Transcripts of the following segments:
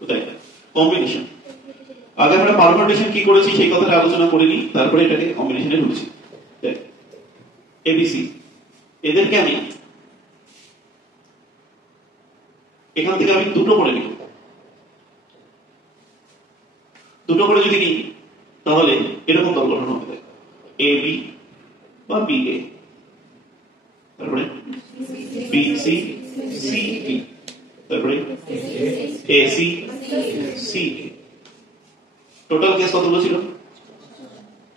কোথায়? কম্বিনেশন। আগে আমরা পারমুটেশন কি করেছি সেই কথাটা আলোচনা করে নিই, তারপরে এটাকে কম্বিনেশনে ঢুকছি। এবিসি এদেরকে আমি এখান থেকে আমি দুটো করে নিব। দুটো করে যদি নিই তাহলে এরকম দল গঠন হবে, এ বি বা বি এ, তারপরে বি সি সি বি, তারপরে A C C A. Total case কতগুলো ছিল?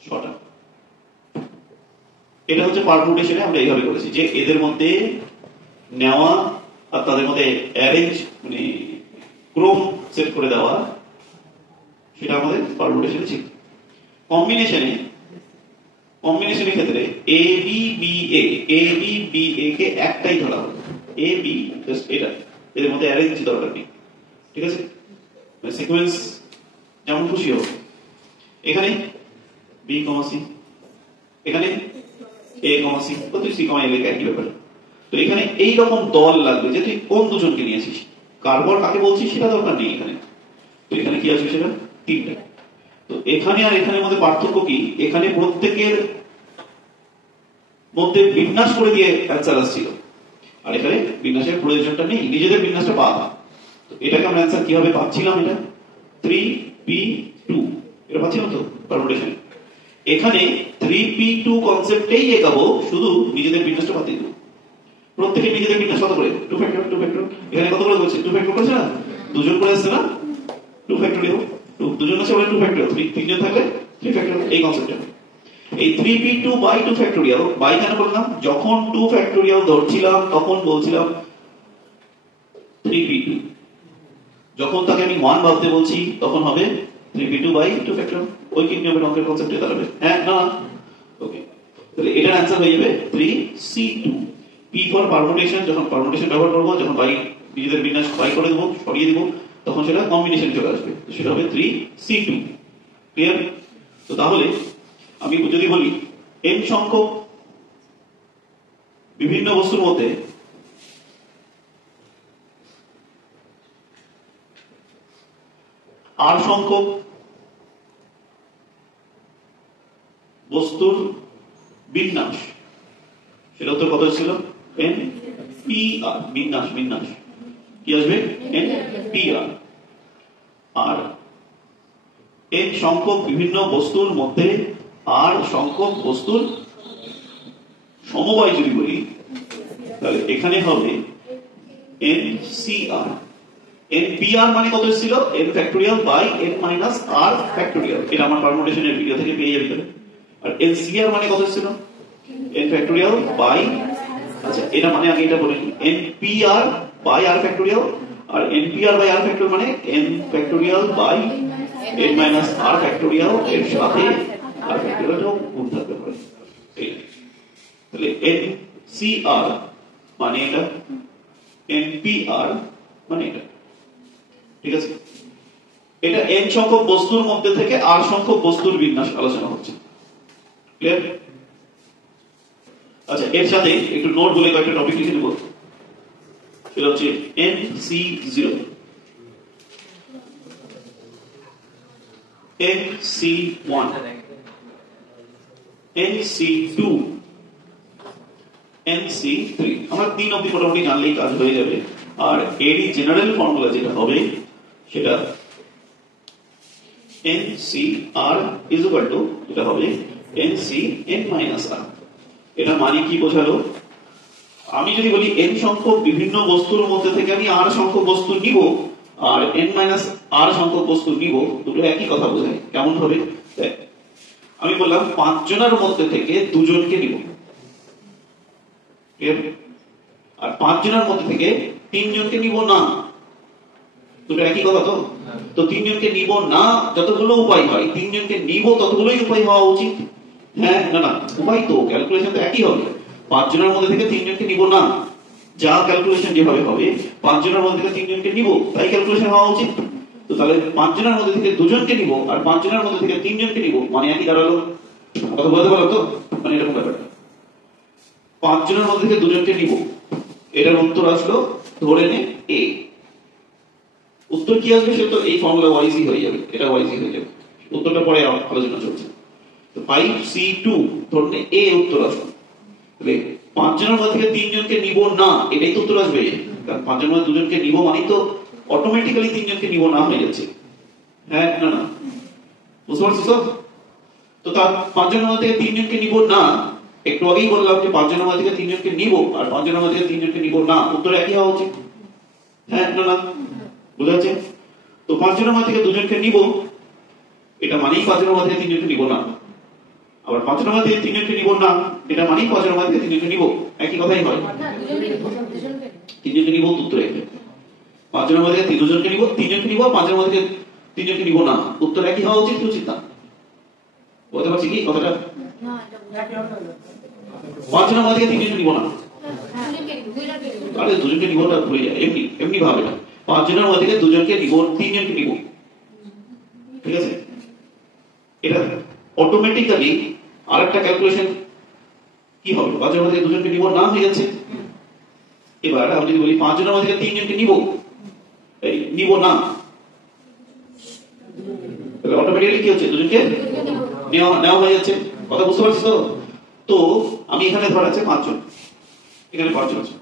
6টা। এটা হচ্ছে পারমুটেশনে আমরা এইভাবে করেছি যে এদের মধ্যে নেওয়া আর তাদের মধ্যে অ্যারেঞ্জ মানে ক্রম সেট করে দেওয়া, সেটা আমাদের পারমুটেশনে ছিল। কম্বিনেশনের ক্ষেত্রে এ বি বি এ কে একটাই ধরা হবে, এ বি জাস্ট এটা, এদের মধ্যে অ্যারেঞ্জ দরকার নেই, ঠিক আছে? সিকোয়েন্স যেমন খুশি হোক, এখানে বি কমা সি, এখানে এ কমা সি, সি কমা এল একই ব্যাপার। তো এখানে এইরকম দল লাগবে যে তুই কোন দুজনকে নিয়েছিস, কার্বন কাকে বলছিস সেটা দরকার নেই এখানে। তো এখানে কি আছে সেটা 3টা। তো এখানে আর এখানের মধ্যে পার্থক্য কি? এখানে প্রত্যেকের মধ্যে বিন্যাস করে দিয়ে অ্যান্সার আসছিল, আর এখানে বিন্যাসের প্রয়োজনটা নেই, নিজেদের বিন্যাসটা পাওয়া। তো এটাকে আমরা অ্যান্সার কিভাবে পাচ্ছিলাম? এটা 3p2 এটা পাচ্ছিলাম তো পারমুটেশনে। এখানে 3p2 কনসেপ্টেই এগাবো, শুধু নিজেদের বিন্যাসটা বাদ দিয়ে দেবো। প্রত্যেকে নিজেদের বিন্যাস কত করে? 2 ফ্যাক্টর। এখানে কত করে বলছে? 2 ফ্যাক্টর করেছে না? দুজন করে আসছে না? 2 ফ্যাক্টরিয়াল। দুজন আছে বলে 2 ফ্যাক্টরিয়াল, তিনজন থাকলে 3 ফ্যাক্টরিয়াল। এই কনসেপ্টটা এই 3p2 বাই 2 ফ্যাক্টরিয়াল। বাই কেন বললাম? যখন 2 ফ্যাক্টরিয়াল ধরছিলাম তখন বলছিলাম 3p2, যখন তাকে আমি 1 ভাবতে বলছি তখন হবে 3p2 বাই 2 ফ্যাক্টরিয়াল। ওই কি নিয়মের অঙ্কের কনসেপ্টে দাঁড়াবে? হ্যাঁ না? ওকে, তাহলে এটার অ্যান্সার হয়ে যাবে 3c2। p ফর পারমুটেশন, যখন পারমুটেশন ব্যবহার করব, যখন বাই নিজেদের বিন্যাস বাই করে দেবো, সরিয়ে দেবো, তখন সেটা কম্বিনেশনে চলে আসবে, সেটা হবে 3c2। ক্লিয়ার? তো তাহলে আমি যদি বলি n সংখ্যক বিভিন্ন বস্তুর মধ্যে r সংখ্যক বস্তুর বিন্যাস, সেটা উত্তর কত ছিল? n p r। বিন্যাস কি আসবে? n p r। আর n সংখ্যক বিভিন্ন বস্তুর মধ্যে r সংখ্যক বস্তুর সমবায় যদি বলি তাহলে এখানে হবে ncr। npr মানে কত ছিল? n factorial by n minus r factorial. এটা আমার পারমুটেশনের ভিডিও থেকে পেয়ে যাবে। আর ncr মানে কত ছিল? n ফ্যাক্টোরিয়াল বাই, আচ্ছা এটা মানে আগে এটা বলে নিই, npr বাই r ফ্যাক্টোরিয়াল। আর npr বাই r ফ্যাক্টোরিয়াল মানে n factorial by n minus r factorial, এর সাথে r ফ্যাক্টোরিয়ালটাও গুণ থাকতে পারে। তাহলে ncr মানে এটা, npr মানে এটা, ঠিক আছে? এটা n সংখ্যক বস্তুর মধ্যে থেকে r সংখ্যক বস্তুর বিন্যাস আলোচনা হচ্ছে। ক্লিয়ার? আচ্ছা, এর সাথে একটু নোট বলে কয়েকটা টপিক লিখে নেব। সেটা হচ্ছে nc0, nc1, nc2, nc3। আমরা 3 অবধি মোটামুটি জানলেই কাজ হয়ে যাবে। আর এরই জেনারেল ফর্মুলা যেটা হবে সেটা ncr ইজ ইকুয়াল টু, এটা হবে ncn-r। এটা মানে কি বোঝালো? আমি যদি বলি n সংখ্যক বিভিন্ন বস্তুর মধ্যে থেকে আমি r সংখ্যক বস্তু নিব আর n-r সংখ্যক বস্তু নিব, দুটো একই কথা বোঝায়। কেমন হবে? আমি বললাম 5 জনের মধ্যে থেকে 2 জনকে নিব, আর 5 জনের মধ্যে থেকে 3 জনকে নিব না। দুটো একই কথা তো? তো 3 জনকে নিব না যতগুলো উপায় হয়, 3 জনকে নিব ততগুলোই উপায় হওয়া উচিত। হ্যাঁ না? উপায় তো ক্যালকুলেশন তো একই হবে। 5 জনের মধ্যে থেকে 3 জনকে নিব না, যা ক্যালকুলেশন যেভাবে হবে 5 জনের মধ্যে থেকে 3 জনকে নিব তাই ক্যালকুলেশন হওয়া উচিত। তো তাহলে 5 জনের মধ্যে থেকে 2 জনকে নিব আর 5 জনের মধ্যে থেকে 3 জনকে নিব, মানে একই দাঁড়ালো। কথা বলতে পারো তো? মানে এরকম ব্যাপারটা, 5 জনের মধ্যে থেকে 2 জনকে নিব, এটার উত্তর আসলো ধরে নে a। উত্তর কি আসবে সে তো এই ফর্মুলা ওয়াইজি হয়ে যাবে, এটা ওয়াইজি হয়ে যাবে, উত্তরটা পরে আলোচনা চলছে। তো 5C2 ধরুন এ উত্তর আসবে, তাহলে 5 জনের মধ্যে থেকে 3 জনকে নিব না, এটাই তো উত্তর আসবে। কারণ 5 জনের মধ্যে 2 জনকে নিব মানে তো অটোমেটিক্যালি 3 জনকে নিব না হয়ে যাচ্ছে। হ্যাঁ না না বুঝতে পারছিস তো? তো তার 5 জনের মধ্যে থেকে 3 জনকে নিব না, একটু আগেই বললাম যে 5 জনের মধ্যে থেকে 3 জনকে নিব আর 5 জনের মধ্যে থেকে 3 জনকে নিব না, উত্তর একই হওয়া উচিত। হ্যাঁ না না বুঝা যাচ্ছে? তো 5 জনের মধ্যে থেকে 2 জনকে নিব, এটা মানেই 5 জনের মধ্যে থেকে 3 জনকে নিব না। আবার 5 জনের মধ্যে থেকে 3 জনকে নিব না, এটা মানেই 5 জনের মধ্যে থেকে 3 জনকে নিব, একই কথাই হয়। 3 জনকে নিব উত্তর একই। 5 জনের মধ্যে থেকে 2 জনকে নিব, 3 জনকে নিব, 5 জনের মধ্যে থেকে 3 জনকে নিব না, উত্তর একই হওয়া উচিত কি উচিত না? বলতে পারছি কি কথাটা? 5 জনের মধ্যে থেকে 3 জনকে নিব না, আরে 2 জনকে নিবটা ভুলে যায়, এমনি এমনি ভাবে না। 5 জনের মধ্যে থেকে 2 জনকে নিব, 3 জনকে নিব, ঠিক আছে? এটা অটোমেটিক্যালি আরেকটা ক্যালকুলেশন কি হবে, 5 জনের মধ্যে থেকে 2 জনকে নিব না হয়ে যাচ্ছে। এবার আমি যদি বলি 5 জনের মধ্যে থেকে 3 জনকে নিব, এই নিব না, তাহলে অটোমেটিক্যালি কি হচ্ছে, 2 জনকে নেওয়া হয়ে যাচ্ছে। কথা বুঝতে পারছিস তো? তো আমি এখানে ধরা আছে 5 জন, এখানে 5 জন আছে,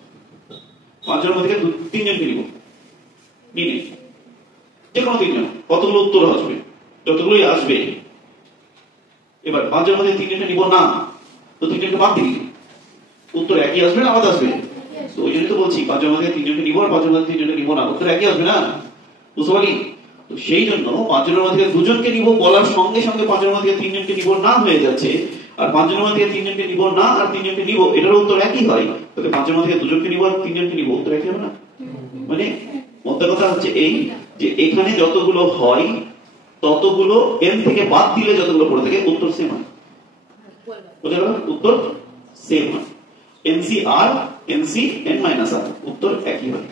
5 জনের মধ্যে থেকে 3 জনকে নিব, নিয়ে যে কোনো 3 জন, কতগুলো উত্তর আসবে, যতগুলোই আসবে। এবার 5 জনের মধ্যে 3 জনকে নিব না, তো 3 জনকে বাদ দিবি, উত্তর একই আসবে না আলাদা আসবে? তো ওই জন্য তো বলছি 5 জনের মধ্যে 3 জনকে নিব আর 5 জনের মধ্যে 3 জনকে নিব না, উত্তর একই আসবে না? বুঝতে পারলি? তো সেই জন্য 5 জনের মধ্যে 2 জনকে নিব বলার সঙ্গে সঙ্গে 5 জনের মধ্যে 3 জনকে নিব না হয়ে যাচ্ছে, আর 5 জনের মধ্যে 3 জনকে নিব না আর 3 জনকে নিব, এটার উত্তর একই হয়। তাহলে 5 জনের মধ্যে 2 জনকে নিব আর 3 জনকে নিব, উত্তর একই হবে না? মানে মোদ্দা কথা হচ্ছে এই যে এখানে যতগুলো হয় ততগুলো n থেকে বাদ দিলে যতগুলো পড়ে থাকে উত্তর সেম হয়। বুঝা গেল? উত্তর সেম হয়। NCR NC n - r উত্তর একই হয়।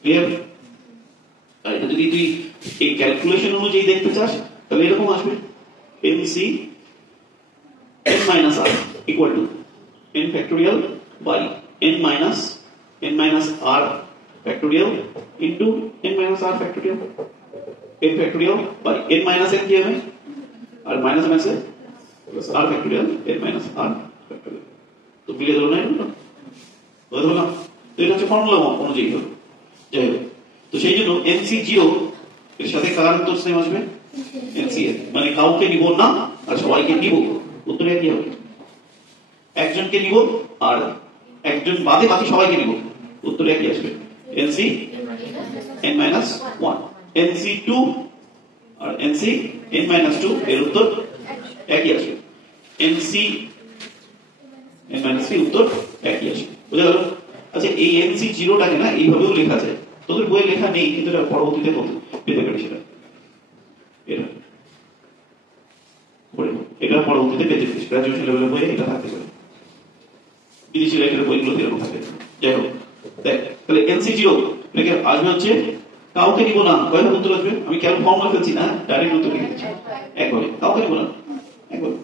ক্লিয়ার? আর এটা যদি তুই এই ক্যালকুলেশন অনুযায়ী দেখতে চাস তাহলে এরকম আসবে, NC n - r equal to n factorial by n minus r factorial into n minus r factorial, n factorial by n minus n কি হবে আর মাইনাস মাইনাসে plus r factorial n minus r factorial। তো মিলে গেল না? এটা বুঝতে পারলাম? তো এটা হচ্ছে ফর্মুলা অনুযায়ী হবে। যাই হোক, তো সেই জন্য NC0 এর সাথে কার উত্তর সেম আসবে? NCN, মানে কাউকে নিব না আর সবাইকে নিব, উত্তর একই হবে। একজনকে নিব আর একজন বাদে বাকি সবাইকে নিব, উত্তর একই আসবে। NC n - 1, NC2 আর NC n - 2 এর উত্তর একই আসবে। NC n - 3 উত্তর একই আসবে। বুঝা গেল? আচ্ছা, এই NC0 টাকে না এইভাবেও লেখা যায়, তোদের বইয়ে লেখা নেই কিন্তু এটা পরবর্তীতে পেতে পারি, সেটা এটা পরবর্তীতে পেতে পারিস, গ্রাজুয়েশন লেভেলের বইয়ে এটা থাকতে পারে, বিদেশি লেখার বইগুলোতে এরকম থাকে। যাই হোক, দেখ তাহলে NC0 এটাকে আসবে হচ্ছে কাউকে নিব না, কয়ভাবে উত্তর আসবে? আমি কেন ফর্মুলা ফেলছি না, ডাইরেক্ট উত্তর লিখে দিচ্ছি একভাবে, কাউকে নিব না একভাবে।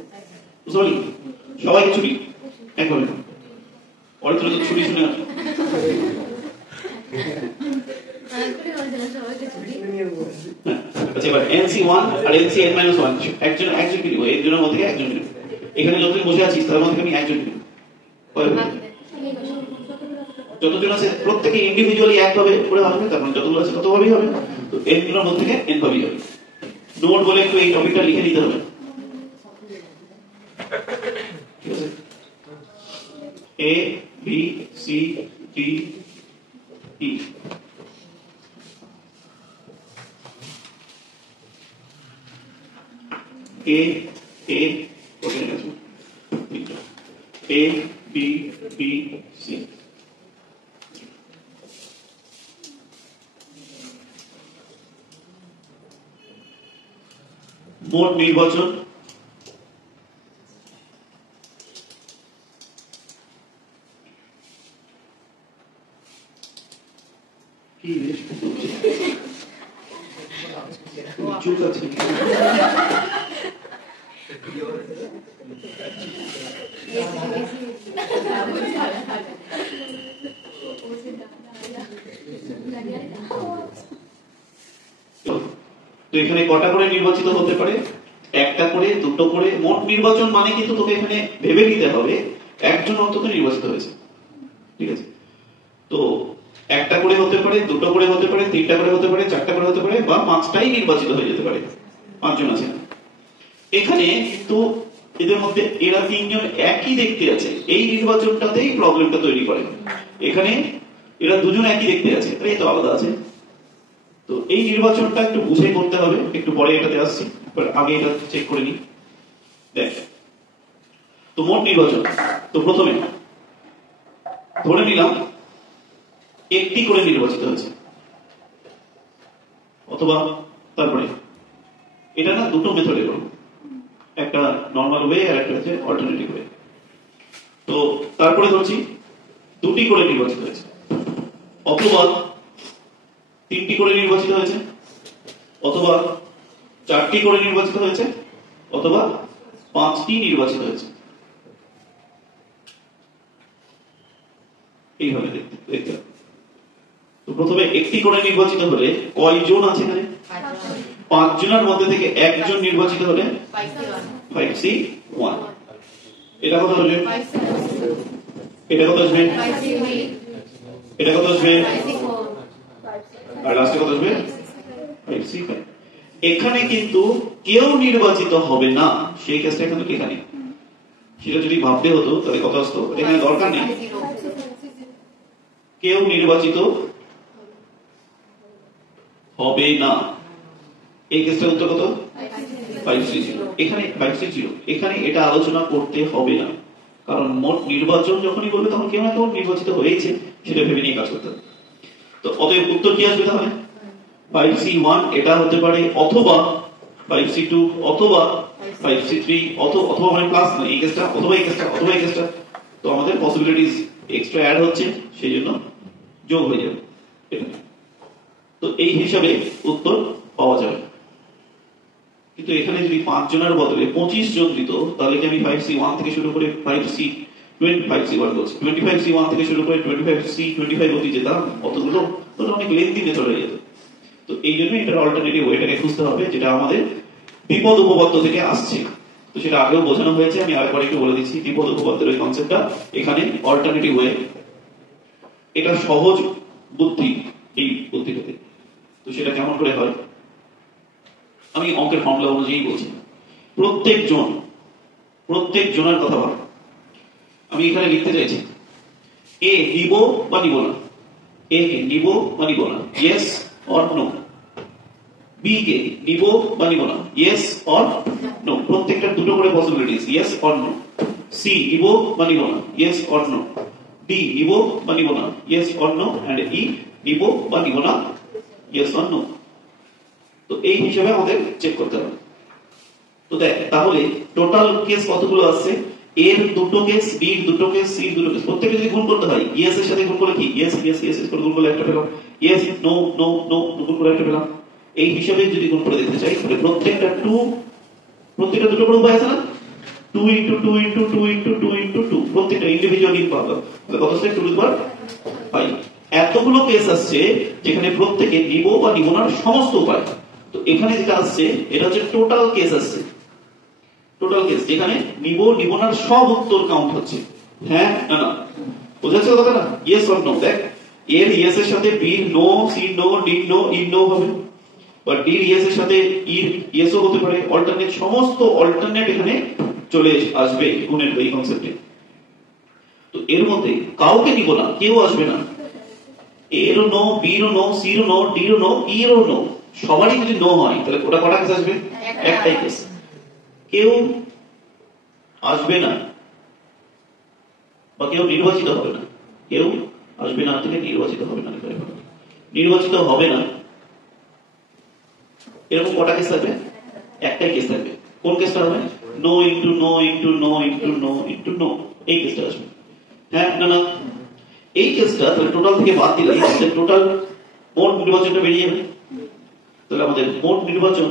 বুঝতে পারলি? সবাইকে ছুটি একভাবে, পরে তোরা ছুটি শুনে আসবে। আচ্ছা, এবার NC1 আর NCn - 1 একজনকে নিব, এর জন্য মধ্যে একজনকে নিব। এখানে যতজন বসে আছিস তার মধ্যে আমি একজনকে নিব, যতজন আছে প্রত্যেকে ইন্ডিভিজুয়ালি একভাবে করে হবে, তার মানে যতগুলো আছে ততভাবেই হবে। তো n গুলোর মধ্যে থেকে n ভাবেই হবে। নোট বলে একটু এই টপিকটা লিখে নিতে হবে, ঠিক আছে? A B C D E, A B B C, মোট নির্বাচন কি চুপ আছে এখানে কটা করে নির্বাচিত হতে পারে? একটা করে, দুটো করে। মোট নির্বাচন মানে কিন্তু তোকে এখানে ভেবে নিতে হবে একজন অন্তত নির্বাচিত হয়েছে, ঠিক আছে? তো একটা করে হতে পারে, দুটো করে হতে পারে, তিনটা করে হতে পারে, চারটা করে হতে পারে, বা পাঁচটাই নির্বাচিত হয়ে যেতে পারে। পাঁচজন আছে এখানে, কিন্তু এদের মধ্যে এরা তিনজন একই দেখতে আছে, এই নির্বাচনটাতেই প্রবলেমটা তৈরি করে। এখানে এরা দুজন একই দেখতে আছে, এই তো আলাদা আছে। তো এই নির্বাচনটা একটু বুঝে করতে হবে, একটু পরে এটাতে আসছি, আগে এটা চেক করে নিই। দেখ, তো মোট নির্বাচন, তো প্রথমে ধরে নিলাম একটি করে নির্বাচিত হয়েছে, অথবা তারপরে এটা না দুটো মেথডে করব, একটা নর্মাল ওয়ে আর একটা হচ্ছে অল্টারনেটিভ ওয়ে। তো তারপরে ধরছি দুটি করে নির্বাচিত হয়েছে, অথবা তিনটি করে নির্বাচিত হয়েছে, অথবা চারটি করে নির্বাচিত হয়েছে, অথবা পাঁচটি নির্বাচিত হয়েছে। এইভাবে দেখতে হবে। তো প্রথমে একটি করে নির্বাচিত হলে কয়জন আছে এখানে? পাঁচজনের মধ্যে থেকে একজন নির্বাচিত হলে 5C1। এটা কত আসবে? এটা কত আসবে? এটা কত আসবে? আর লাস্টে কত আসবে? 5C5। এখানে কিন্তু কেউ নির্বাচিত হবে না, সেই কেসটা এখানে লেখা নেই। সেটা যদি ভাবতে হতো তাহলে কত আসতো, এখানে দরকার নেই। কেউ নির্বাচিত হবে না, এই কেসটার উত্তর কত? 5C0। এখানে 5C0, এখানে এটা আলোচনা করতে হবে না, কারণ মোট নির্বাচন যখনই বলবে তখন কেউ না কেউ নির্বাচিত হয়েছে, সেটা ভেবে নিয়ে কাজ করতে হবে। তো অতএব উত্তর কি আসবে তাহলে? 5C1 এটা হতে পারে, অথবা 5C2, অথবা 5C3, অথবা মানে প্লাস না, এই কেসটা অথবা এই কেসটা অথবা এই কেসটা। তো আমাদের পসিবিলিটিস এক্সট্রা অ্যাড হচ্ছে, সেই জন্য যোগ হয়ে যাবে। তো এই হিসাবে উত্তর পাওয়া যাবে। কিন্তু এখানে যদি 5 জনের বদলে 25 জন দিত, তাহলে কি আমি 5C1 থেকে শুরু করে 5C1 বলছি, 25C1 থেকে শুরু করে 25C25 অবধি যেতাম, অতগুলো তো অনেক লেন্থি মেথড হয়ে যেত। তো এই জন্য এটার অল্টারনেটিভ ওয়েটাকে খুঁজতে হবে, যেটা আমাদের বিপদ উপপাদ্য থেকে আসছে। তো সেটা আগেও বোঝানো হয়েছে, আমি আরেকবার একটু বলে দিচ্ছি। বিপদ উপপাদ্যের ওই কনসেপ্টটা এখানে অল্টারনেটিভ ওয়ে, এটা সহজ বুদ্ধি এই বুদ্ধিটাতে। তো সেটা কেমন করে হয় আমি অঙ্কের ফর্মুলা অনুযায়ী বলছি। প্রত্যেক জনের কথা ভাব। আমি এখানে লিখতে চাইছি এ নিব বা নিব না, এ কে নিব বা নিব না, ইয়েস অর নো। বি কে নিব বা নিব না, ইয়েস অর নো। প্রত্যেকটা দুটো করে possibilities, yes or no. C নিব বা নিব না, ইয়েস অর নো। ডি নিব বা নিব না, ইয়েস অর নো। এন্ড ই নিব বা নিব না, ইয়েস অর নো। তো এই হিসাবে আমাদের চেক করতে হবে। তো দেখ, তাহলে টোটাল কেস কতগুলো আসছে? এর দুটো কেস, বি এর দুটো কেস, সি এর দুটো কেস। প্রত্যেকটা যদি গুণ করতে হয়, ইয়েস এর সাথে গুণ করলে কি ইয়েস ইয়েস ইয়েস করে গুণ করলে একটা পেলাম, ইয়েস নো নো নো গুণ করলে একটা পেলাম। এই হিসাবে যদি গুণ করে দেখতে চাই, তাহলে প্রত্যেকটা দুটো করে উপায় আছে না, 2 * 2 * 2 * 2 * 2, প্রত্যেকটা ইন্ডিভিজুয়াল ইন পাবো। তাহলে কত আসছে? 2^5। এতগুলো কেস আসছে যেখানে প্রত্যেকে নিব বা নিব না সমস্ত উপায়। তো এখানে যেটা আসছে এটা হচ্ছে টোটাল কেস আসছে, টোটাল কেস যেখানে নিব নিব না সব উত্তর কাউন্ট হচ্ছে। হ্যাঁ না না, বুঝাচ্ছে কথা না? Yes or no. দেখ, এর ইয়েস এর সাথে B no, C no, D no, E no হবে, বা ডি ইয়েস এর সাথে ই ইয়েসও হতে পারে। অল্টারনেট, সমস্ত অল্টারনেট এখানে চলে আসবে গুণের এই কনসেপ্টে। তো এর মধ্যে কাউকে নিব না, কেউ আসবে না। এরও নো, বিরও নো, সিরও নো, ডিরও নো, ইরও নো, সবারই যদি নো হয় তাহলে ওটা কটা কেস আসবে? একটাই কেস। কেউ আসবে না বা কেউ নির্বাচিত হবে না, কেউ আসবে না থেকে নির্বাচিত হবে না, নির্বাচিত হবে না, এরকম কটা কেস থাকবে? একটাই কেস থাকবে। কোন কেসটা হবে? No into no into no into no into no, এই কেসটা আসবে। হ্যাঁ না না, এই কেসটা তাহলে টোটাল থেকে বাদ দিলে আমাদের টোটাল মোট নির্বাচনটা বেরিয়ে যাবে। তাহলে আমাদের মোট নির্বাচন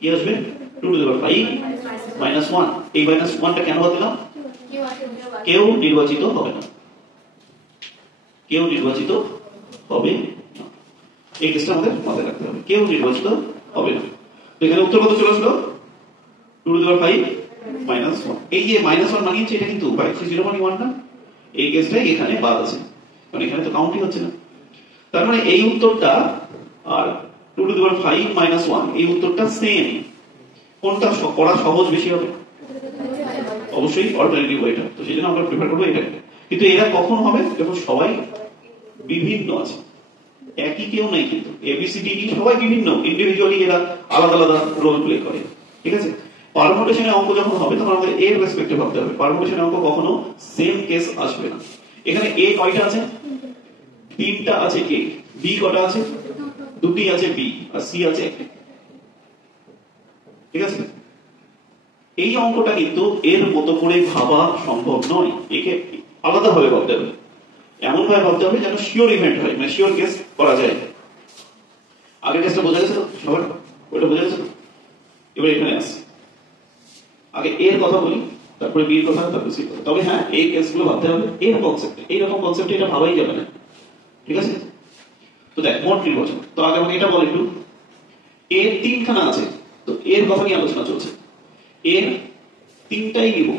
কি আসবে? 2^5 - 1। এই -1টা কেন বাদ দিলাম? কেউ নির্বাচিত হবে না, কেউ নির্বাচিত হবে না। এই কেসটা আমাদের মাথায় রাখতে হবে, কেউ নির্বাচিত হবে না। এখানে উত্তর কত চলে আসলো? 2^5 - 1। এই যে -1 মানিয়েছে এটা কিন্তু 5 মানে 1 না, এই কেসটাই এখানে বাদ আছে, কারণ এখানে তো কাউন্টই হচ্ছে না। তার মানে এই উত্তরটা আর 2^5 - 1 এই উত্তরটা সেম। কোনটা করা সহজ বেশি হবে? অবশ্যই অল্টারনেটিভ ওয়েটা, তো সেই জন্য আমরা প্রেফার করবো এটা। কিন্তু এরা কখন হবে? যখন সবাই বিভিন্ন আছে, একই কেউ নাই, কিন্তু ABCD সবাই বিভিন্ন, ইন্ডিভিজুয়ালি এরা আলাদা আলাদা রোল প্লে করে, ঠিক আছে? পারমুটেশনের অঙ্ক যখন হবে তখন আমাদের এর রেসপেক্টে ভাবতে হবে। পারমুটেশনের অঙ্ক কখনো সেম কেস আসবে না। এখানে A কয়টা আছে? 3টা আছে A। B কটা আছে? 2টি আছে B, আর C আছে 1টি, ঠিক আছে? এই অঙ্কটা কিন্তু এর মতো করে ভাবা সম্ভব নয়, একে আলাদা ভাবে ভাবতে হবে, এমন ভাবে ভাবতে হবে যেন শিওর ইভেন্ট হয়, মানে শিওর কেস করা যায়। আগের কেসটা বোঝা গেছে তো সবার? ওইটা বোঝা গেছে তো? এবার এখানে আসি, আগে এর কথা বলি, তারপরে বির কথা, তারপরে সির কথা। তবে হ্যাঁ, এই কেসগুলো ভাবতে হবে এর কনসেপ্টে, এইরকম কনসেপ্টে এটা ভাবাই যাবে না, ঠিক আছে? তো দেখ, মোট নির্বাচন। তো আগে আমাকে এটা বল একটু, এর 3খানা আছে, তো এর কথা নিয়ে আলোচনা চলছে। এর 3টাই নিব,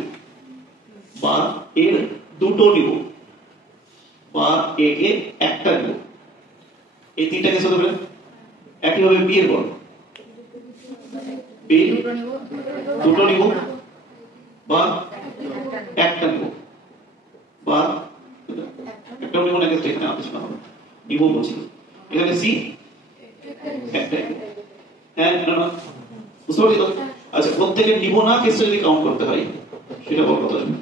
বা এর 2টো নিব, বা একে 1টা নিব। এই 3টা কেস হতে পারে। একইভাবে বি এর বল, বি 2টো নিব, বা 1টা নিব, বা 1টাও নিব না, কেসটা এখানে আলোচনা হবে, নিব বলছি। এখানে সি 1টাই। হ্যাঁ না না, বুঝতে পারছি তো? আচ্ছা, প্রত্যেকের নিব না কেসটা যদি কাউন্ট করতে হয় সেটা বল কত আসবে?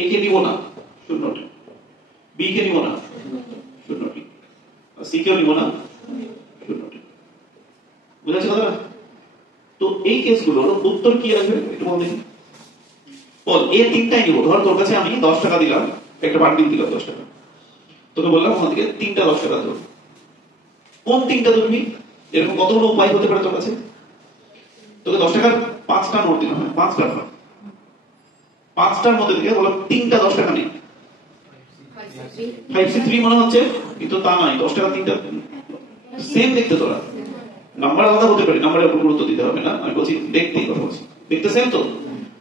এ কে নিব না, 0টি। বি কে নিব না, 0টি। আর সি কেও নিব না, 0টি। বুঝাচ্ছে কথাটা? তো এই কেসগুলোর উত্তর কি আসবে একটু বল দেখি। বল, এ 3টাই নিব। ধর তোর কাছে আমি 10 টাকা দিলাম, একটা বান্ডিল দিলাম 10 টাকা, তোকে বললাম ওখান থেকে 3টা 10 টাকা ধর। কোন 3টা ধরবি? এরকম কতগুলো উপায় হতে পারে তোর কাছে। তোকে 10 টাকার 5টা নোট দিলাম, 5টা ধর, 5টার মধ্যে থেকে বললাম 3টা 10 টাকা নেই। 5C3 মনে হচ্ছে, কিন্তু তা নয়। 10 টাকা 3টা সেম দেখতে, তোরা নাম্বার আলাদা হতে পারে, নাম্বারের উপর গুরুত্ব দিতে হবে না, আমি বলছি দেখতেই কথা বলছি, দেখতে সেম তো।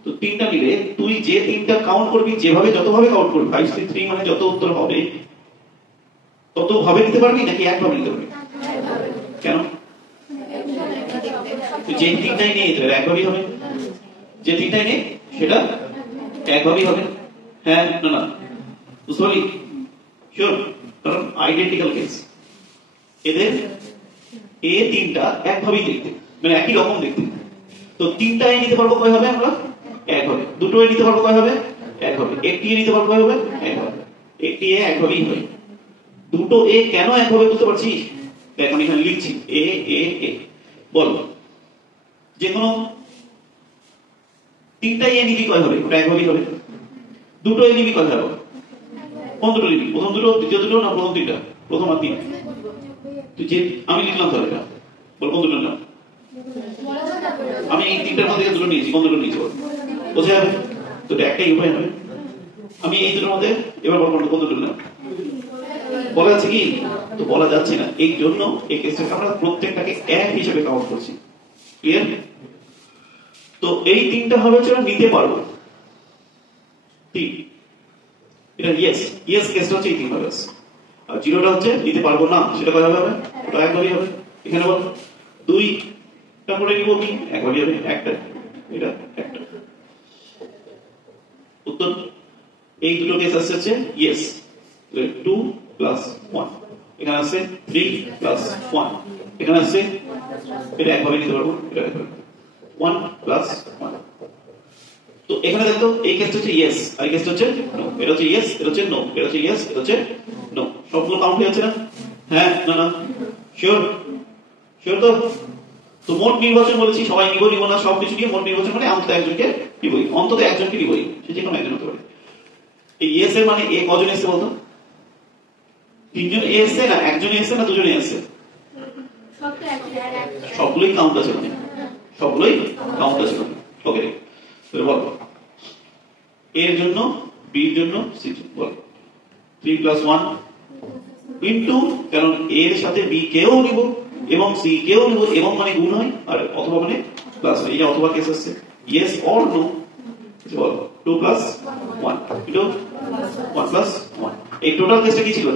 তো 3টা নিলে তুই যে 3টা কাউন্ট করবি, যেভাবে যতভাবে কাউন্ট করবি, 5C3 মানে যত উত্তর হবে তত ভাবে নিতে পারবি, নাকি একভাবে নিতে পারবি? কেন? যে 3টাই নেই এটা একভাবেই হবে, যে 3টাই নেই সেটা একভাবেই হবে। হ্যাঁ না না, বুঝতে পারলি? শিওর? কারণ আইডেন্টিক্যাল কেস, এদের এ 3টা একভাবেই দেখতে, মানে একই রকম দেখতে। তো 3টা এ নিতে পারবো কয় হবে? আমরা একভাবে। 2টো এ নিতে পারবো কয় হবে? একভাবে। 1টি এ নিতে পারবো কয় হবে? একভাবে। 1টি এ একভাবেই হয়। 2টো এ কেন একভাবে বুঝতে পারছিস? দেখ আমি এখানে লিখছি এ এ এ। বল, যে কোনো 3টা এ নিবি কয় হবে? ওটা একভাবেই হবে। 2টো এ নিবি কয় হবে? কোন দুটো নিবি? প্রথম দুটো, দ্বিতীয় দুটো, না প্রথম 3টা? প্রথম আর 3। তুই যে আমি লিখলাম তো এটা, বল কোন দুটো নিলাম? আমি এই 3টার মধ্যে দুটো নিয়েছি, কোন দুটো নিয়েছি বল? বোঝা যাবে তো, এটা একটাই উপায় হবে। আমি এই দুটোর মধ্যে এবার বল কোন দুটো নিলাম? বলা যাচ্ছে কি? তো বলা যাচ্ছে না, এই জন্য এই কেসটাকে আমরা প্রত্যেকটাকে এক হিসেবে কাউন্ট করছি। ক্লিয়ার? তো এই 3টা হবে হচ্ছে নিতে পারবো, 3 এটা ইয়েস, ইয়েস কেসটা হচ্ছে এই 3 হবে। আর 0টা হচ্ছে নিতে পারবো না, সেটা কয় হবে? ওটা একভাবেই হবে। এখানে বল 2টা করে নিব কি? একভাবেই হবে, একটা, এটা একটা। উত্তর এই দুটো কেস আসছে ইয়েস। 2 + 1, এখানে আছে 3 + 1, এখানে আছে এটা একভাবে নিতে পারবো, এটা একভাবে 1 + 1। তো এখানে দেখো এই কেসটা হচ্ছে ইয়েস, আর এই কেসটা হচ্ছে নো। এটা হচ্ছে ইয়েস, এটা হচ্ছে নো, এটা হচ্ছে ইয়েস, এটা হচ্ছে নো। সবগুলো কাউন্ট হয়ে যাচ্ছে না? হ্যাঁ না না, শিওর? শিওর তো? তো মোট নির্বাচন বলেছি, সবাই নিব নিব না সবকিছু নিয়ে মোট নির্বাচন মানে অন্তত একজনকে নিবই, অন্তত একজনকে নিবই, সে যে কোনো একজন হতে পারে। এই ইয়েস এর মানে এ কজন এসছে বলতো? 3জন এসছে, না একজন এসছে, না দুজনে এসছে? সবগুলোই কাউন্ট আছে, মানে সবগুলোই কাউন্ট আছে। ওকে, বল এর জন্য, বির জন্য, সি জন্য বল। 3 + 1 ইনটু, কারণ এ এর সাথে বি কেও নিব এবং সি কেও নিব, এবং মানে গুণ হয়, আর অথবা মানে প্লাস হয়। এই যে অথবা কেস আসছে, ইয়েস অর নো, বল 2 প্লাস 1 ইনটু 1 প্লাস 1। এই টোটাল কেসটা কি ছিল?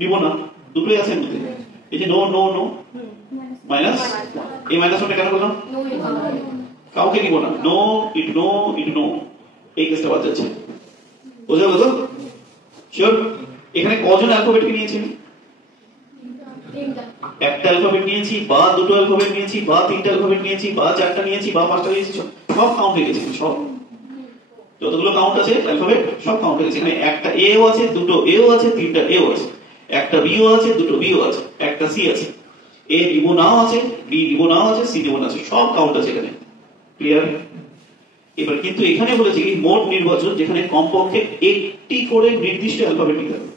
নিব না, দুটোই আছে এর মধ্যে। এই যে নো নো নো মাইনাস, এই মাইনাস ওটা কেন বললাম? কাউকে নিব না, no it no it no, এই কেসটা বাদ যাচ্ছে। বুঝা গেল তো? শিওর? এখানে কজন অ্যালফাবেটকে নিয়েছি আমি? একটা অ্যালফাবেট নিয়েছি, বা দুটো অ্যালফাবেট নিয়েছি, বা তিনটা অ্যালফাবেট নিয়েছি, বা চারটা নিয়েছি, বা পাঁচটা নিয়েছি, সব কাউন্ট হয়ে গেছে। সব যতগুলো কাউন্ট আছে অ্যালফাবেট সব কাউন্ট হয়ে গেছে। এখানে একটা এও আছে, দুটো এও আছে, তিনটা এও আছে, একটা বিও আছে, দুটো বিও আছে, একটা সি আছে, এ নিব নাও আছে, বি নিব নাও আছে, সি নিব না আছে, সব কাউন্ট আছে এখানে। ক্লিয়ার? এবার কিন্তু এখানে বলেছে কি মোট নির্বাচন, যেখানে কমপক্ষে একটি করে নির্দিষ্ট অ্যালফাবেট নিতে হবে।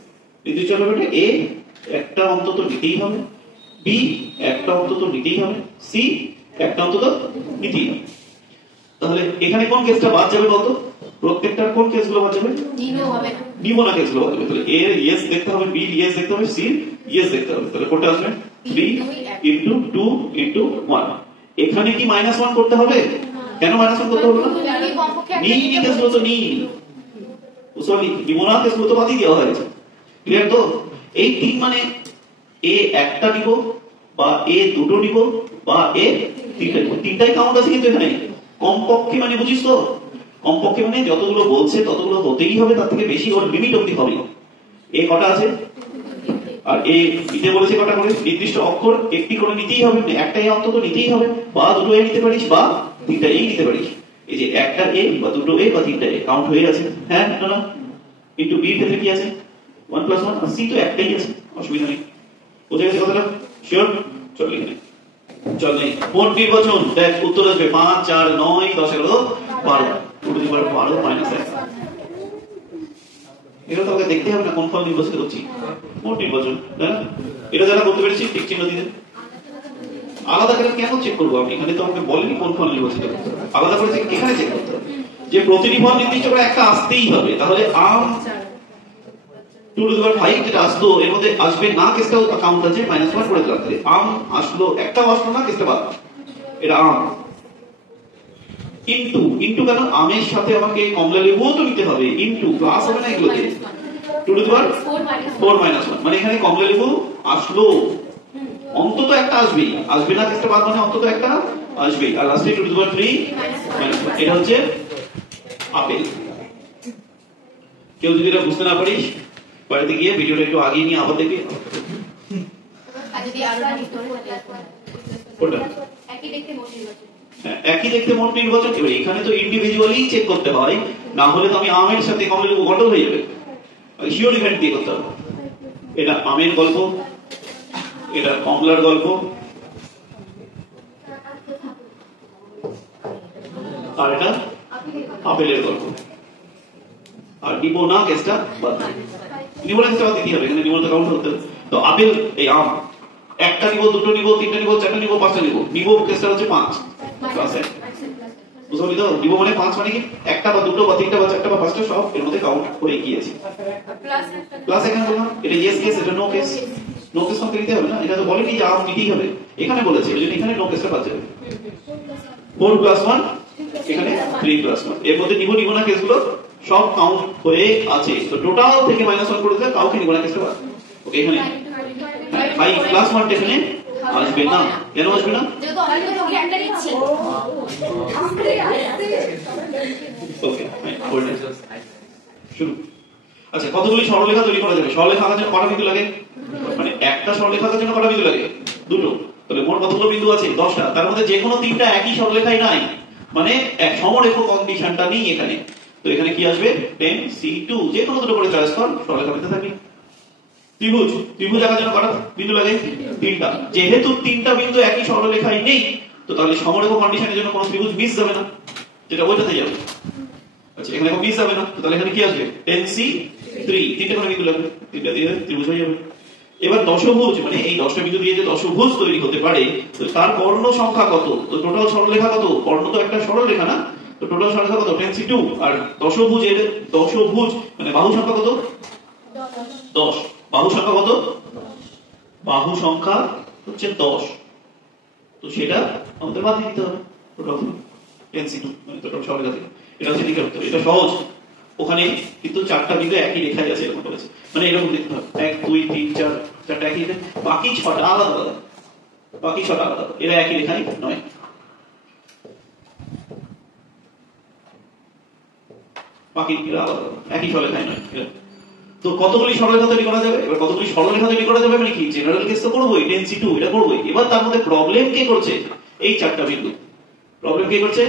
নির্দিষ্ট অ্যালফাবেটে এ একটা অন্তত নিতেই হবে, বি একটা অন্তত নিতেই হবে, সি একটা অন্তত নিতেই হবে। তাহলে এখানে কোন কেসটা বাদ যাবে বলতো? প্রত্যেকটার কোন কেসগুলো বাদ যাবে? নিব না কেসগুলো বাদ যাবে। তাহলে এ ইয়েস দেখতে হবে, বি ইয়েস দেখতে হবে, সি ইয়েস দেখতে হবে। তাহলে কোনটা আসবে? 3 ইনটু 2 ইনটু 1। এখানে কি -1 করতে হবে? কেন -1 করতে হবে না? নি কেসগুলো তো নি, সরি নিব না কেসগুলো তো বাদই দেওয়া হয়েছে। ক্লিয়ার তো? এই 3 মানে এ একটা নিব, বা এ দুটো নিব, বা এ তিনটা নিব। তিনটাই কাউন্ট আছে কিন্তু এখানে। কমপক্ষে মানে বুঝিস তো? কমপক্ষে মানে যতগুলো বলছে ততগুলো হতেই হবে, তার থেকে বেশি ওর লিমিট অবধি হবে। এ কটা আছে? আর এ নিতে বলেছে কটা করে? নির্দিষ্ট অক্ষর একটি করে নিতেই হবে, একটা এ অন্তত নিতেই হবে, বা দুটো এ নিতে পারিস, বা তিনটা এ নিতে পারিস। এই যে একটা এ বা দুটো এ বা তিনটা এ কাউন্ট হয়ে আছে। হ্যাঁ না? ইনটু বি এর ক্ষেত্রে কি আছে? 1 প্লাস 1, আর সি তো একটাই আছে, অসুবিধা নেই। বুঝে গেছে কথাটা? শিওর? চল লিখে চল নেই। মোট নির্বাচন দেখ উত্তর আসবে 5 4 9 10 11 12 12 মাইনাস 1। এটা তো দেখতে হবে না কোন ফল নির্বাচিত করছি। মোট নির্বাচন, তাই না? এটা যারা করতে পেরেছি টিক চিহ্ন দিতে। আলাদা করে কেন চেক করবো আমি? এখানে তো আমাকে বলেনি কোন ফল নির্বাচিত করতে হবে। আলাদা করে এখানে চেক করতে হবে যে প্রতিটি ফল নির্দিষ্ট করে একটা আসতেই হবে। তাহলে আম 2 টু দি পাওয়ার 5 যেটা আসতো এর মধ্যে আসবে না কেসটাও কাউন্ট আছে, -1 করে দিলাম। তাহলে আম আসলো, একটাও আসলো না, কেসটা বাদ। এটা আম। ইনটু কেন? আমের সাথে আমাকে কমলা লেবুও তো নিতে হবে। ইনটু প্লাস হবে না এগুলোতে? 2 টু দি পাওয়ার 4 -1, মানে এখানে কমলা লেবু আসলো, অন্তত একটা আসবেই। আসবে না কেসটা বাদ, মানে অন্তত একটা আসবেই। আর লাস্টে 2 টু দি পাওয়ার 3 -1। এটা হচ্ছে আপেল। কেউ যদি এটা বুঝতে না পারিস বাড়িতে গিয়ে ভিডিওটা একটু আগিয়ে নিয়ে আবার দেখবি। একই দেখতে মোট নির্বাচন। এবার এখানে তো ইন্ডিভিজুয়ালি চেক করতে হয়, না হলে তো আমি আমের সাথে কমলা লেবু গন্ডল হয়ে যাবে। শিওর ইভেন্ট দিয়ে করতে হবে। এটা আমের গল্প, এটা কমলার গল্প, আর এটা আপেলের গল্প। আর নিব না কেসটা বাদ, নিব না কেসটা বাদ দিতে হবে। এখানে নিব না কাউন্ট করতে হবে। তো আপেল, এই আম একটা নিব, দুটো নিব, তিনটা নিব, চারটা নিব, পাঁচটা নিব। নিব কেসটা হচ্ছে 5 প্লাস 1। বুঝলি তো? নিব মানে 5 মানে কি একটা বা দুটো বা তিনটা বা চারটা বা পাঁচটা সব এর মধ্যে কাউন্ট হয়ে গিয়েছে। প্লাস এখানে বললাম এটা ইয়েস কেস, এটা নো কেস। নো কেস মানে দিতে হবে না, এটা তো বলেনি যে আম নিতেই হবে। এখানে বলেছে এই জন্য এখানে নো কেসটা বাদ যাবে। 4 প্লাস 1, এখানে 3 প্লাস 1। এর মধ্যে নিব না কেসগুলো সব কাউন্ট হয়ে আছে। তো টোটাল থেকে -1 করে দিলে কাউকে নিব না কেসটা বাদ। ওকে, এখানে 5 প্লাস 1 এখানে আসবে না। কেন আসবে না? ওকে, শুরু। আচ্ছা, কতগুলি সরলরেখা তৈরি করা যাবে? সরলরেখা আঁকার জন্য কটা বিন্দু লাগে? মানে একটা সরলরেখা আঁকার জন্য কটা বিন্দু লাগে? দুটো। তাহলে মোট কতগুলো বিন্দু আছে? 10টা। তার মধ্যে যে কোনো তিনটা একই সরলরেখাই নাই, মানে এক সমরেখ কন্ডিশনটা নেই এখানে। তো এখানে কি আসবে? 10 C2। যে কোনো দুটো করে চয়েস কর, সরলরেখা পেতে থাকবি। ত্রিভুজ আঁকার জন্য কটা বিন্দু লাগে? 3টা। যেহেতু 3টা বিন্দু একই সরলরেখায় নেই, তো তাহলে সমরেখ কন্ডিশনের জন্য কোনো ত্রিভুজ মিস যাবে না, যেটা ওইটাতে যাবে। আচ্ছা, এখানে মিস যাবে না, তো তাহলে এখানে কি আসবে? 10C3। 3টে করে বিন্দু লাগবে, 3টা দিয়ে ত্রিভুজ হয়ে যাবে। এবার দশভুজ, মানে এই 10টা বিন্দু দিয়ে যে দশভুজ তৈরি হতে পারে, তো তার কর্ণ সংখ্যা কত? তো টোটাল সরলরেখা কত? কর্ণ তো একটা সরলরেখা না, তো টোটাল সরলরেখা কত? 10C2। আর দশভুজ মানে বাহু সংখ্যা কত? 10। বাহু সংখ্যা কত? বাহু সংখ্যা হচ্ছে 10। তো সেটা আমাদের বাদ দিতে হবে টোটাল NC2 মানে টোটাল সরলরেখা থেকে। এটা হচ্ছে দিকের উত্তর। এটা সহজ। ওখানে কিন্তু চারটা বিন্দু একই রেখায় আছে এরকম বলেছে, মানে এরকম দেখতে হবে 1 2 3 4 চারটা একই রেখা, বাকি 6টা আলাদা আলাদা, বাকি 6টা আলাদা, এরা একই রেখায় নয়। বাকি এরা আলাদা একই সরলরেখায় নয়। তো কতগুলি সরলরেখা তৈরি করা যাবে? এবার কতগুলি সরলরেখা তৈরি করা যাবে মানে কি, জেনারেল কেস তো করবোই, NC2 এটা করবোই। এবার তার মধ্যে প্রবলেম কে করছে? এই চারটা বিন্দু। প্রবলেম কে করছে?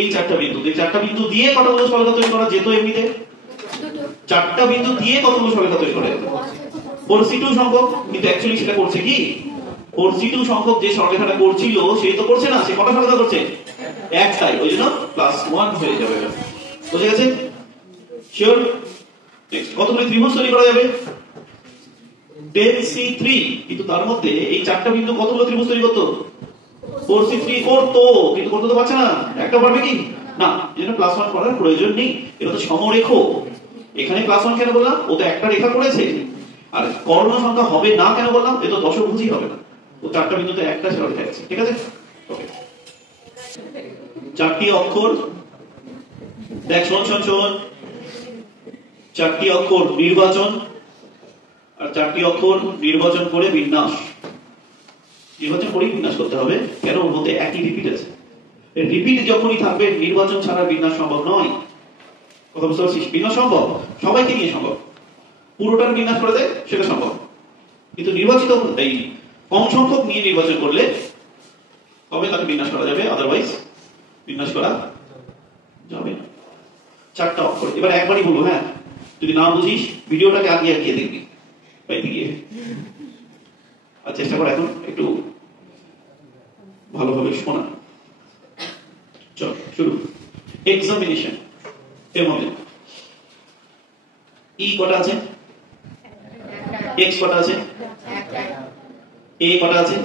এই চারটা বিন্দু। এই চারটা বিন্দু দিয়ে কতগুলো সরলরেখা তৈরি করা যেত এমনিতে? চারটা বিন্দু দিয়ে কতগুলো সরলরেখা তৈরি করা যেত? 4C2 সংখ্যক। কিন্তু অ্যাকচুয়ালি সেটা করছে কি, 4C2 সংখ্যক যে সরলরেখাটা করছিল সে তো করছে না, সে কটা সরলরেখা করছে? একটাই, ওই জন্য +1 হয়ে যাবে। বুঝে গেছে? শিওর? নেক্সট, কতগুলো ত্রিভুজ তৈরি করা যাবে? 10C3। কিন্তু তার মধ্যে এই চারটা বিন্দু কতগুলো ত্রিভুজ তৈরি করতো? 4C3 করতো, কিন্তু করতে তো পারছে না। একটা পারবে কি না, এজন্য +1 করার প্রয়োজন নেই। এটা তো সমরেখ। এখানে +1 কেন বললাম? ও তো একটা রেখা করেছে। আর কর্ণ সংখ্যা হবে না কেন বললাম? এ তো দশভুজই হবে না, ও চারটা বিন্দুতে একটা সরলরেখা আছে। ঠিক আছে? ওকে, চারটি অক্ষর দেখ, শোন শোন শোন, চারটি অক্ষর নির্বাচন, আর চারটি অক্ষর নির্বাচন করে বিন্যাস। নির্বাচন করে বিন্যাস করতে হবে, কেন? ওর মধ্যে একই রিপিট আছে। রিপিট যখনই থাকবে নির্বাচন ছাড়া বিন্যাস সম্ভব নয়। কথা বুঝতে পারছিস? বিন্যাস সম্ভব, সবাইকে নিয়ে সম্ভব। পুরোটার বিন্যাস করে দেয় সেটা সম্ভব, কিন্তু নির্বাচিত এই কম সংখ্যক নিয়ে নির্বাচন করলে তবে তাকে বিন্যাস করা যাবে, আদারওয়াইজ বিন্যাস করা যাবে না। চারটা অক্ষর। এবার একবারই বলবো, হ্যাঁ, যদি না বুঝিস ভিডিওটাকে আগিয়ে আগিয়ে দেখবি, গিয়ে আর চেষ্টা কর এখন একটু ভালোভাবে শোনা। চল শুরু। এক্সামিনেশন এর মধ্যে ই কটা আছে? এক্স কটা আছে? এ কটা আছে?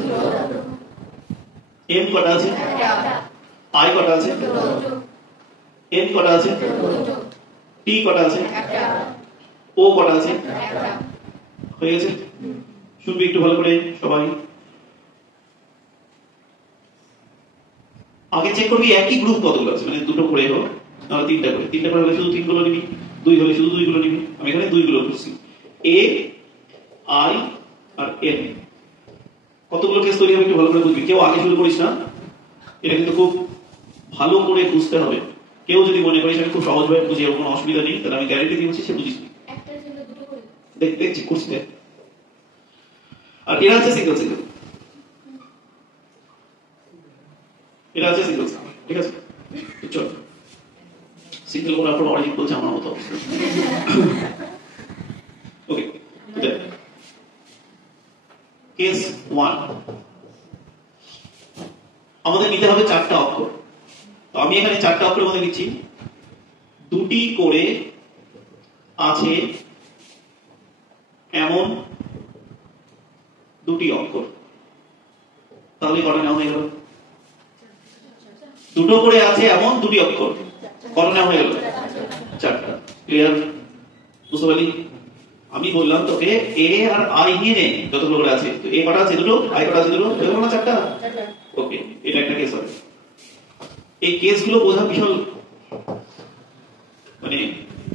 এম কটা আছে? আই কটা আছে? এন কটা আছে? টি কটা আছে? ও কটা আছে? হয়ে গেছে? শুনবি একটু ভালো করে সবাই। আগে চেক করবি একই গ্রুপ কতগুলো আছে, মানে দুটো করে হোক না তিনটা করে। তিনটা করে হলে শুধু 3 গুলো নিবি, 2 হলে শুধু 2 গুলো নিবি। আমি এখানে 2 গুলো করছি। এ, আই আর এন। কতগুলো কেস তৈরি হবে একটু ভালো করে বুঝবি। কেউ আগে শুরু করিস না, এটা কিন্তু খুব ভালো করে বুঝতে হবে। কেউ যদি মনে করিস আমি খুব সহজভাবে বুঝি, এর কোনো অসুবিধা নেই, তাহলে আমি গ্যারান্টি দিচ্ছি সে বুঝিস। দেখছি করছি দেখ। আর এরা আছে সিঙ্গেল সিঙ্গেল, এরা আছে সিঙ্গেল সিঙ্গেল। ঠিক আছে? চল, সিঙ্গেল করার পর অরিজিন বলছে আমার মতো অবস্থা। ওকে, কেস 1 আমাদের নিতে হবে চারটা অক্ষর। তো আমি এখানে চারটা অক্ষরের মধ্যে লিখছি দুটি করে আছে এমন দুটি অক্ষর। তাহলে কটা নেওয়া হয়ে গেল? দুটো করে আছে এমন দুটি অক্ষর, কটা নেওয়া হয়ে গেল? চারটা। ক্লিয়ার? বুঝতে পারলি? আমি বললাম তোকে এ আর আই নিয়ে নে, যতগুলো করে আছে। তো এ কটা আছে? দুটো। আই কটা আছে? দুটো। হয়ে গেল না চারটা? ওকে, এটা একটা কেস হবে। এই কেসগুলো বোঝা বিশাল, মানে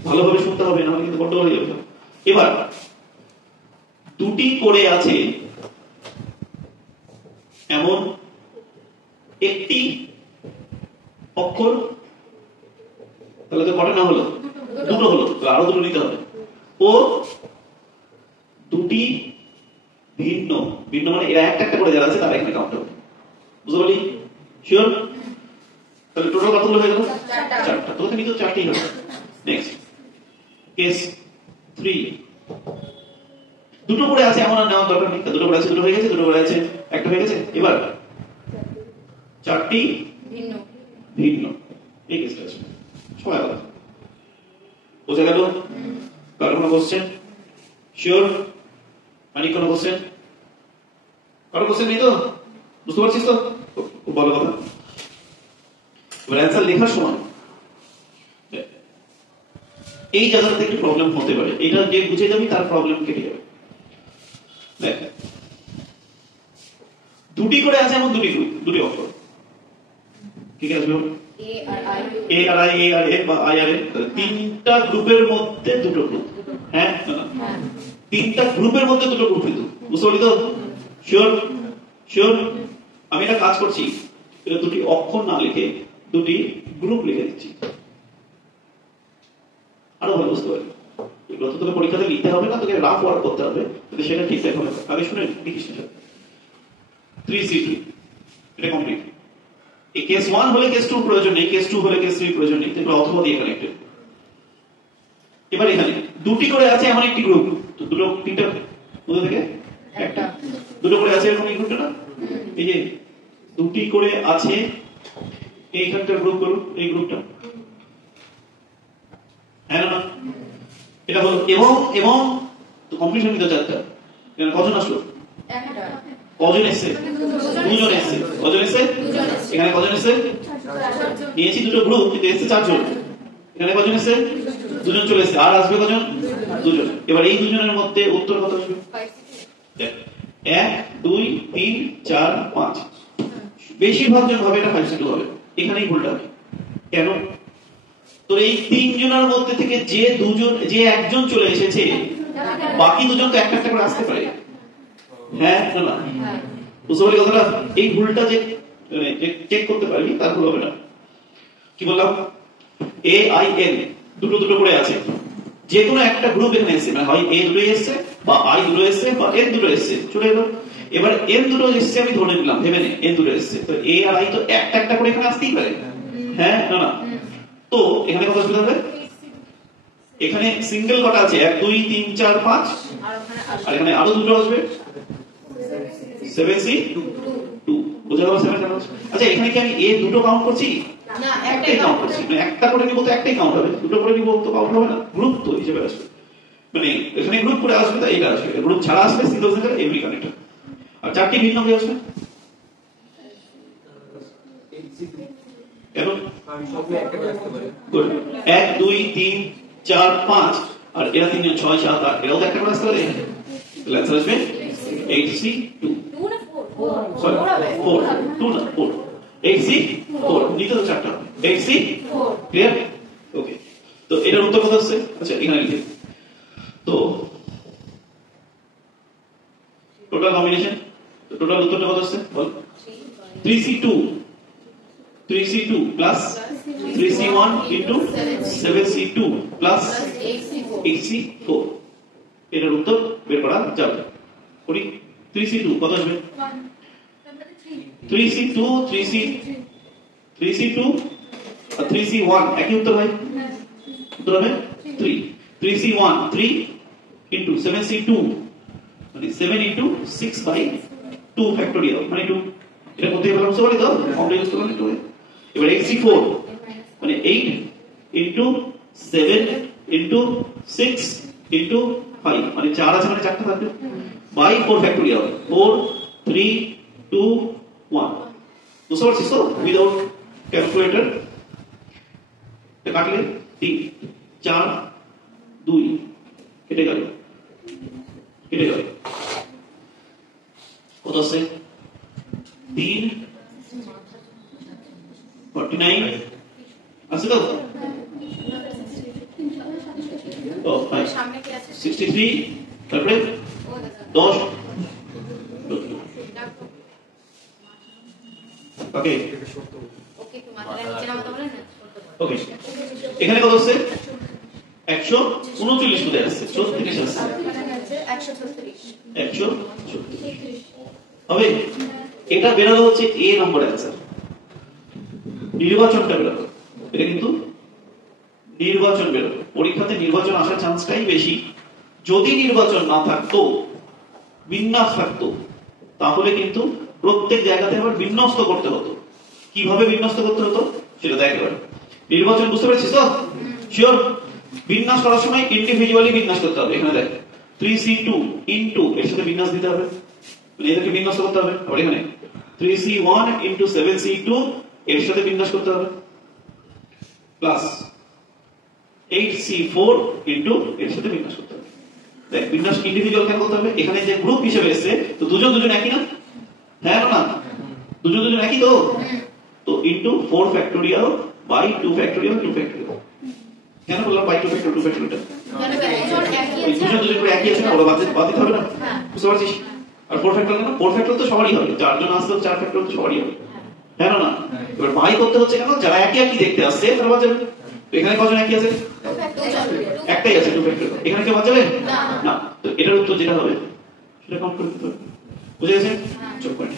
ভালোভাবে শুনতে হবে, না কিন্তু গন্ডগোল হয়ে যাবে। এবার দুটি করে আছে এমন একটি অক্ষর, তাহলে তো কটা না হলো? দুটো হলো, আরো দুটো নিতে হবে। ও দুটি ভিন্ন, ভিন্ন মানে এরা একটা একটা করে যারা আছে তারা এখানে কাউন্ট হবে। বুঝতে পারলি? শিওর? তাহলে টোটাল কতগুলো হয়ে গেল? চারটা। তোকে কিন্তু চারটেই হবে। নেক্সট কেস 3 দুটো করে আছে এমন আর নেওয়ার দরকার নেই। দুটো করে আছে, দুটো হয়ে গেছে, দুটো করে আছে একটা হয়ে গেছে। এবার চারটি ভিন্ন ভিন্ন, এই কেসটা আছে সবাই আলাদা। বোঝা গেল? কারো কোনো কোশ্চেন? শিওর? মানে কোনো কোশ্চেন? কারো কোশ্চেন নেই তো? বুঝতে পারছিস তো? খুব ভালো কথা। এবার অ্যান্সার লেখার সময় এই জায়গাটা থেকে প্রবলেম হতে পারে, এটা যে বুঝে যাবি তার প্রবলেম কেটে যাবে। দুটি করে আছে এমন দুটি গ্রুপ, দুটি অক্ষর, ঠিক আছে? এ আর আই, এ আর এ বা আই আর এ, তিনটা গ্রুপের মধ্যে দুটো গ্রুপ। হ্যাঁ, তিনটা গ্রুপের মধ্যে দুটো গ্রুপ কিন্তু, বুঝতে পারলি তো? শিওর? শিওর? আমি একটা কাজ করছি, এটা দুটি অক্ষর না লিখে দুটি গ্রুপ লিখে দিচ্ছি, আরো ভালো বুঝতে পারবি। এগুলো তো তোকে পরীক্ষাতে লিখতে হবে না, তোকে রাফ ওয়ার্ক করতে হবে, কিন্তু সেটা ঠিকঠাক হবে। আগে শুনে লিখিস না। 3C2 এটা কমপ্লিট। এই কেস 1 হলে কেস 2 প্রয়োজন নেই, কেস 2 হলে কেস 3 প্রয়োজন নেই, তোমরা অথবা দিয়ে কানেক্টেড। এবার এখানে দুটি করে আছে এমন একটি গ্রুপ, তো দুটো তিনটা কোথা থেকে? একটা। দুটো করে আছে এরকম এই গ্রুপটা না, এই যে দুটি করে আছে এইখানকার গ্রুপ করো, এই গ্রুপটা, হ্যাঁ না? এটা হলো এবং এবং কমপ্লিট হয়ে গেল চারটা। এখানে কজন আসলো? একটা। কজন এসেছে? দুজন এসেছে। কজন এসেছে? এখানে কজন এসেছে? নিয়েছি দুটো গ্রুপ, কিন্তু এসেছে চারজন। এখানে কজন এসেছে? দুজন চলে এসেছে। আর আসবে কজন? দুজন। এবার এই দুজনের মধ্যে উত্তর কত আসবে? 1 2 3 4 5। বেশিরভাগ জন ভাবে এটা 5C2 হবে, এখানেই ভুলটা হবে। কেন? তো এই তিনজনের মধ্যে থেকে যে একজন চলে এসেছে, বাকি দুজন তো একটা একটা করে আসতে পারে। হ্যাঁ না? বুঝতে পারলি কথাটা? এই ভুলটা যে চেক করতে পারবি, তার ভুল হবে না। কি বললাম? এ আই এন দুটো দুটো করে আছে, যে কোনো একটা গ্রুপ এখানে এসেছে, মানে হয় এ দুটো এসেছে বা আই দুটো এসেছে বা এন দুটো এসেছে, চলে এলো। এবার এন দুটো এসেছে আমি ধরে নিলাম, ভেবে নে এন দুটো এসেছে, তো এ আর আই তো একটা একটা করে এখানে আসতেই পারে। হ্যাঁ না? তো এখানে কত আসবে তাহলে? এখানে সিঙ্গেল কটা আছে? 1 2 3 4 5, আর এখানে আরো দুটো আসবে 7C2। বুঝা গেল? 7 কেন? আচ্ছা, এখানে কি আমি এ দুটো কাউন্ট করছি? না, একটাই কাউন্ট করছি। মানে একটা করে নিব তো একটাই কাউন্ট হবে, দুটো করে নিব তো কাউন্ট হবে না, গ্রুপ তো হিসেবে আসবে। মানে এখানে গ্রুপ করে আসবে, তাই এটা আসবে। গ্রুপ ছাড়া আসবে সিঙ্গেল সিঙ্গেল এভরি কানেক্টর। আর চারটি ভিন্ন হয়ে আসবে কেন? 1 2 3 4 5, আর এরা তিনজন 6 7 8, এরাও তো একটা করে আসতে পারে। অ্যান্সার আসবে 8C2। সরি 4, 2 না 4, 8C4। নিতে তো চারটা, 8C4। ক্লিয়ার? ওকে, তো এটার উত্তর কত হচ্ছে? আচ্ছা, এখানে লিখে তো টোটাল কম্বিনেশন, টোটাল উত্তরটা কত হচ্ছে বল? 3C2 plus 3C1 into 7C2 plus 8C4। এটার উত্তর বের করা যাবে। করি 3C2 কত আসবে? 3C2 আর 3C1 একই উত্তর হয়, উত্তর হবে 3। 3C1 3 ইনটু 7C2 মানে 7 ইনটু 6/2 ফ্যাক্টোরিয়াল মানে 2। এটা করতে পারলাম, বুঝতে পারলি তো? কমপ্লিট করতে পারলি তো? এবার 8C4 মানে 8 ইনটু 7 ইনটু 6 ইনটু 5 মানে 4 আছে, মানে 4টা থাকবে, বাই 4 ফ্যাক্টোরিয়াল। 4 3 2 1। বুঝতে পারছিস তো? উইদাউট ক্যালকুলেটর এটা কাটলে 3 4 2 কেটে গেল, কেটে গেল। কত আছে? 3 49 আছে তো? ও 63, তারপরে 10। ওকে ওকে, এখানে কত আছে? 139 কোথায় আসছে? 34 আসছে, 136 হবে। এটা বেরোলো হচ্ছে এ নম্বর অ্যান্সার, নির্বাচনটা বেরোলো। এটা কিন্তু নির্বাচন বেরোলো, পরীক্ষাতে নির্বাচন আসার চান্সটাই বেশি। যদি নির্বাচন না থাকতো, বিন্যাস থাকতো, তাহলে কিন্তু প্রত্যেক জায়গাতে আবার বিন্যস্ত করতে হতো। কিভাবে বিন্যস্ত করতে হতো সেটা দেখ। এবার নির্বাচন বুঝতে পারছিস তো? শিওর? বিন্যাস করার সময় ইন্ডিভিজুয়ালি বিন্যাস করতে হবে। এখানে দেখ 3C2 ইনটু এর সাথে বিন্যাস দিতে হবে, মানে এদেরকে বিন্যাস করতে হবে। আবার এখানে 3C1 ইনটু 7C2 এর সাথে বিন্যাস করতে হবে, প্লাস 8C4 ইনটু এর সাথে বিন্যাস করতে হবে। দেখ বিন্যাস ইন্ডিভিজুয়াল কেন করতে হবে? এখানে যে গ্রুপ হিসেবে এসেছে, তো দুজন দুজন একই না, হ্যাঁ না দুজন দুজন একই তো তো into 4 factorial by 2 factorial 2 factorial কেন বললাম বাই 2 ফ্যাক্টোরিয়াল 2 ফ্যাক্টোরিয়াল দুজন দুজন করে একই আছে না ওরা বাতিল হবে না বুঝতে পারছিস আর 4 ফ্যাক্টোরিয়াল না 4 ফ্যাক্টোরিয়াল তো সবারই হবে চারজন আসলে 4 ফ্যাক্টোরিয়াল তো সবারই হবে হ্যাঁ না এবার বাই করতে হচ্ছে কেন যারা একই একই দেখতে আসছে তারা বাজাবে এখানে কজন একই আছে একটাই আছে 2 ফ্যাক্টোরিয়াল এখানে কেউ বাজাবে না তো এটার উত্তর যেটা হবে সেটা কাউন্ট করে দিতে হবে বুঝে গেছেন চোখ করে